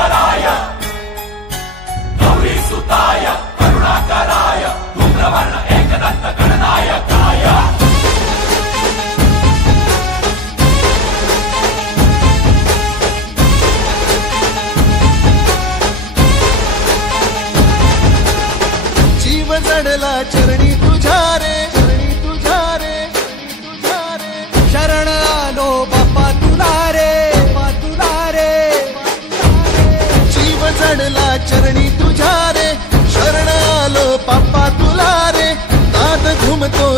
ईश्वराय गौरी सुताय करुणाकराय धूम्रवर्ण एकदंत गणनायकाय जीव जडला चरणी तुझ्या रे शरण आलो बाप्पा तुला रे जीव जडला चरणी तुझ्या रे शरण आलो बाप्पा तुला रे नाद घुमतो